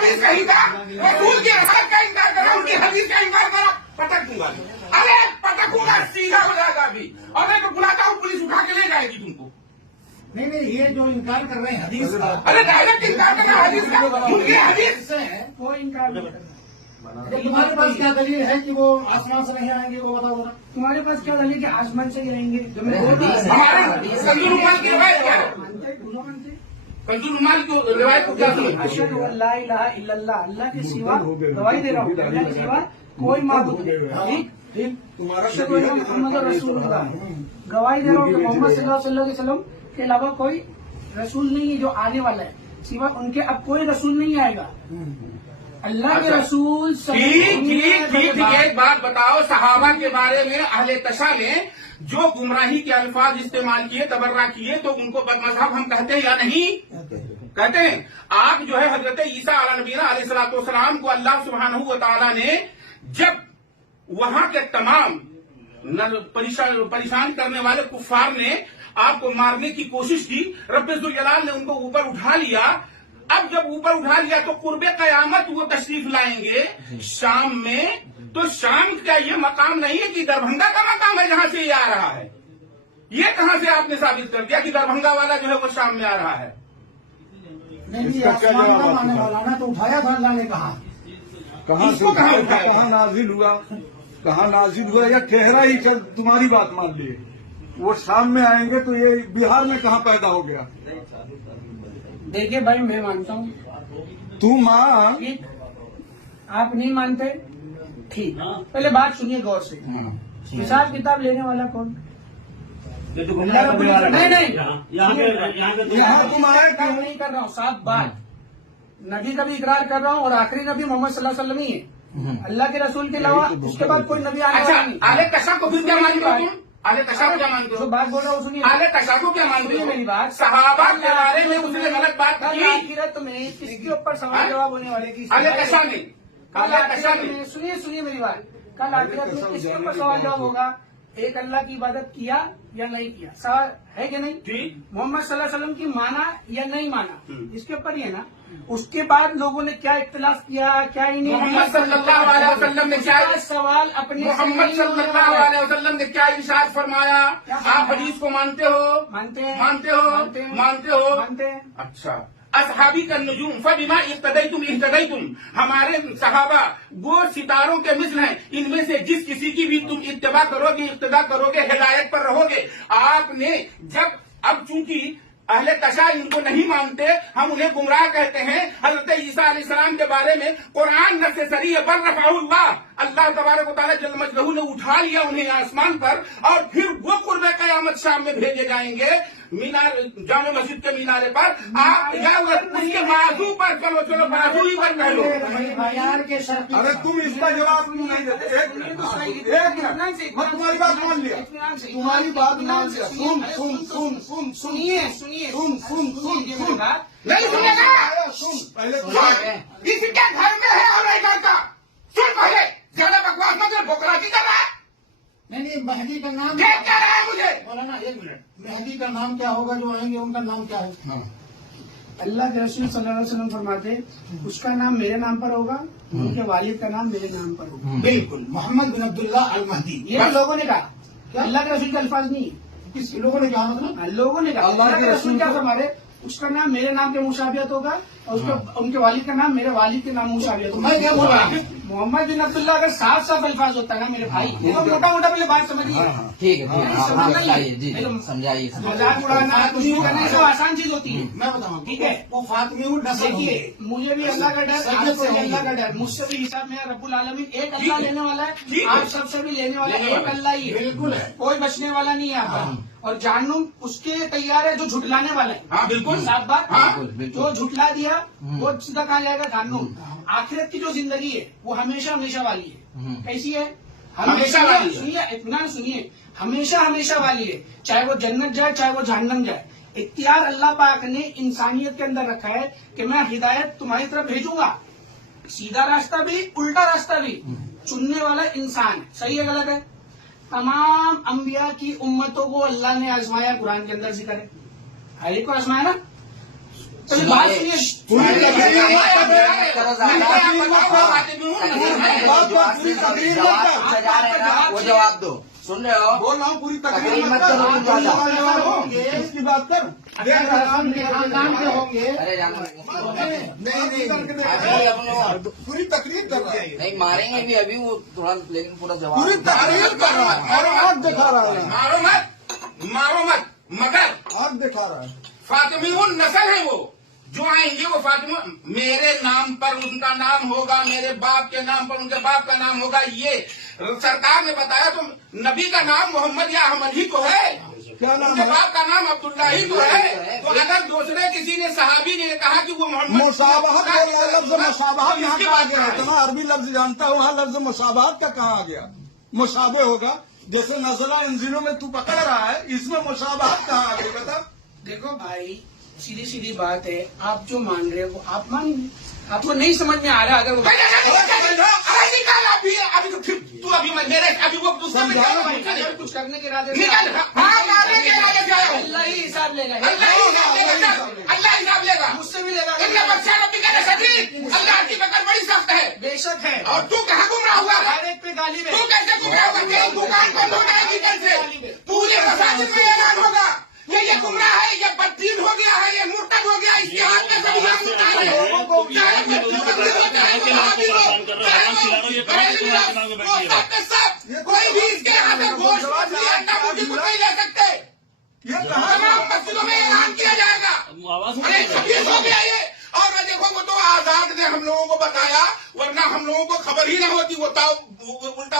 حدیث کہیں تھا رسول کی رسالت کا انکار کرا ان کی حدیث کا انکار کرا پٹک دوں گا ارے پٹکوں گا سیدھا ہو جائے گا ابھی اور میں تو بلاتا ہوں پولیس اٹھا کے لے جائے گی تم کو نہیں یہ جو انکار کر رہے ہیں حدیث کا ارے ڈائریکٹ انکار کرنا حدیث کا ان کی حدیث سے ہے کوئی انکار نہیں کرنا تمہارے پاس کیا دلیل ہے کہ وہ آسمان سے نہیں آئیں گے وہ بتاؤ ذرا تمہارے پاس کیا دلیل کہ آسمان سے گریں گے ہمارے کنزول المال کی روایت کیا ہے کنزول المال کی روایت کو کیا سمجھتے اشہد ان لا الہ الا اللہ اللہ کے سوا گواہی دے رہا ہوں اللہ کے سوا کوئی معبود نہیں ٹھیک اشہد ان محمد رسول اللہ گواہی دے رہا ہوں کہ محمد صلی اللہ علیہ وسلم کے علاوہ کوئی رسول نہیں ہے جو آنے والا ہے سوا ان کے اب کوئی رسول نہیں آئے گا اللہ کے رسول ٹھیک ایک بات بتاؤ صحابہ کے بارے میں اہل تشا نے جو گمراہی کے الفاظ استعمال کیے تبرہ کیے تو ان کو بد مذہب ہم کہتے ہیں یا نہیں کہتے ہیں آپ جو ہے حضرت عیسیٰ علیہ نبینا علیہ الصلوۃ والسلام کو اللہ سبحانہ و تعالیٰ نے جب وہاں کے تمام پریشان کرنے والے کفار نے آپ کو مارنے کی کوشش کی رب ذوالجلال نے ان کو اوپر اٹھا لیا اب جب اوپر اٹھا لیا تو قرب قیامت وہ تشریف لائیں گے شام میں تو شام کا یہ مقام نہیں ہے کہ دربھنگا کا مقام ہے جہاں سے یہ آ رہا ہے یہ کہاں سے آپ نے ثابت کر دیا کہ دربھنگا والا جو ہے وہ شام میں آ رہا ہے تو اٹھایا تھا اللہ نے کہا کہاں نازل ہوا کہاں نازل ہوا یا ٹھہرا ہی چل تمہاری بات مان لیے وہ شام میں آئیں گے تو یہ بہار میں کہاں پیدا ہو گیا دیکھیے بھائی میں مانتا ہوں تو مان ٹھیک آپ نہیں مانتے ٹھیک پہلے بات سنیے غور سے حساب کتاب لینے والا کون نہیں کر رہا ہوں صاف بات نبی کا بھی اقرار کر رہا ہوں اور آخری نبی محمد صلی اللہ علیہ وسلم ہی ہے اللہ کے رسول کے علاوہ اس کے بعد کوئی نبی آنے والا نہیں اعلی کشا کو پھر کیا مانتے ہو تم اعلی کشا کو کیا مانتے ہو بات بول رہا ہوں سنیے اعلی کشا کو کیا مانتے ہو میری بات صحابہ کے بارے میں اس نے غلط بات کل کی آخرت میں کس کے اوپر سوال جواب ہونے والے کی اعلی کشا نے کل اعلی کشا آخرت نے میں سنیے میری بات کل آخرت میں کس کے اوپر سوال جواب ہوگا ایک اللہ کی عبادت کیا یا نہیں کیا سوال ہے کہ نہیں ٹھیک محمد صلی اللہ علیہ وسلم کی مانا یا نہیں مانا اس کے اوپر ہی ہے نا اس کے بعد لوگوں نے کیا اختلاف کیا کیا ہی نہیں محمد صلی اللہ علیہ وسلم نے کیا سوال اپنے محمد صلی اللہ علیہ وسلم نے کیا ارشاد فرمایا آپ حدیث کو مانتے ہو مانتے ہیں مانتے ہو مانتے ہو مانتے ہیں اچھا اصحابی کا نجوم فبما اقتدیتم اہتدیتم ہمارے صحابہ وہ ستاروں کے مثل ہیں ان میں سے جس کسی کی بھی تم اتباع کرو گے اقتداء کرو گے ہدایت پر رہو گے آپ نے جب اب چونکہ اہل تشا ان کو نہیں مانتے ہم انہیں گمراہ کہتے ہیں حضرت عیسیٰ علیہ السلام کے بارے میں قرآن نص صریح ہے بل رفعہ اللہ تبارک و تعالیٰ جل مجدہ نے اٹھا لیا انہیں آسمان پر اور پھر وہ قرب قیامت شام میں بھیجے جائیں گے مینار جامع مسجد کے مینارے پر آپ یا اس کے بازو پر چلو بازو ہی پر کہہ لو ارے تم اس کا جواب نہیں دیتے تمہاری بات مان لیا تمہاری بات مان لیا سنیے نہیں سنے گا پہلے کسی کے گھر میں ہے امریکہ کا سن پہلے زیادہ بکواس مت بکراچی کر رہا ہے نہیں مہدی کا نام دیکھ کیا رہا ہے مجھے مولانا ایک منٹ مہدی کا نام کیا ہوگا جو آئیں گے ان کا نام کیا ہے اللہ کے رسول صلی اللہ علیہ وسلم فرماتے اس کا نام میرے نام پر ہوگا ان کے والد کا نام میرے نام پر ہوگا بالکل محمد بن عبداللہ المہدی یہ لوگوں نے کہا اللہ کے رسول کے الفاظ نہیں ہے کس لوگوں نے کہا مطلب لوگوں نے کہا اللہ کے رسول کیا فرماتے اس کا نام میرے نام کے مشابہت ہوگا اور ان کے والد کا نام میرے والد کے نام مشابہت ہوگا میں کیا بول رہا ہوں محمد بن عبداللہ اگر صاف صاف الفاظ ہوتا ہے نا میرے بھائی تو موٹا موٹا پہلے بات سمجھیے ٹھیک ہے سمجھائیے مذاق اڑانا کچھ بھی کرنا تو آسان چیز ہوتی ہے میں بتاؤں ٹھیک ہے وہ فاطمی دیکھیے مجھے بھی اللہ کا ڈر آپ کو بھی اللہ کا ڈر مجھ سے بھی حساب میں رب العالمین ایک اللہ لینے والا ہے آپ سب سے بھی لینے والا ہے ایک اللہ ہی ہے بالکل ہے کوئی بچنے والا نہیں ہے آپ کا اور جہنم اس کے تیار ہے جو جھٹلانے والا ہے ہاں بالکل صاف بات بالکل جو جھٹلا دیا وہ سیدھا کہاں جائے گا جہنم آخرت کی جو زندگی ہے وہ ہمیشہ ہمیشہ والی ہے کیسی ہے ہمیشہ والی ہے۔ سنیے اطمینان سنیے ہمیشہ ہمیشہ والی ہے چاہے وہ جنت جائے چاہے وہ جہنم جائے اختیار اللہ پاک نے انسانیت کے اندر رکھا ہے کہ میں ہدایت تمہاری طرف بھیجوں گا سیدھا راستہ بھی الٹا راستہ بھی چننے والا انسان ہے صحیح ہے غلط ہے تمام انبیاء کی امتوں کو اللہ نے آزمایا قرآن کے اندر ذکر ہے ہر ایک کو آزمایا نا تو یہ بات سنیے کرو زیادہ سجا رہے نا وہ جواب دو سن رہے ہو بول رہا ہوں پوری تقریر تقریر مت مت کرو، اس کی بات کر ارے جانا پوری تقریر کر رہا ہے نہیں ماریں گے بھی ابھی وہ تھوڑا لیکن پورا پوری جواب تقریر کر رہا ہے اور آگ دکھا رہا ہے مارو مت مگر آگ دکھا رہا ہے فاطمیون نسل ہے وہ جو آئیں گے وہ فاطمہ میرے نام پر ان کا نام ہوگا میرے باپ کے نام پر ان کے باپ کا نام ہوگا یہ سرکار نے بتایا تو نبی کا نام محمد یا احمد ہی تو ہے کیا ان نام کے ہے باپ کا نام عبداللہ ہی تو ہے تو اگر دوسرے کسی نے صحابی نے کہا کہ وہ محمد مشابہت بول رہا ہے لفظ مشابہت تو یہاں اس کی کہاں بات گیا ہے اتنا عربی لفظ جانتا ہوں وہاں لفظ مشابہت کا کہاں آ گیا مشابہ ہوگا جیسے نزلہ ان دنوں میں تو پکڑ رہا ہے اس میں مشابہت کہاں آ گئی بتا دیکھو بھائی سیدھی سیدھی بات ہے آپ جو مان رہے ہو آپ کو نہیں سمجھ میں آ رہا اگر وہ ابھی وہ دوسرے میں کچھ کرنے کے ارادے سے اللہ ہی حساب لے گا حساب لے گا مجھ سے بھی لے گا اللہ کی بکر بڑی سخت ہے بے شک ہے اور تو کہاں گمراہ ہوا ہے ہر ایک پہ گالی تو کیسے گمراہ ہوا تیری دکان بند ہو جائے گی کل سے پورے مساجد میں اعلان ہوگا یہ گمراہ ہے یہ بددین ہو گیا ہے یہ مرتد ہو گیا اس کے ہاتھ میں سب کوئی بھی اس کے ہاتھ میں گوشت نہیں لے سکتے یہ کہاں تمام مسجدوں میں اعلان کیا جائے گا ہو گیا یہ اور دیکھو وہ تو آزاد نے ہم لوگوں کو بتایا ورنہ ہم لوگوں کو خبر ہی نہ ہوتی وہ الٹا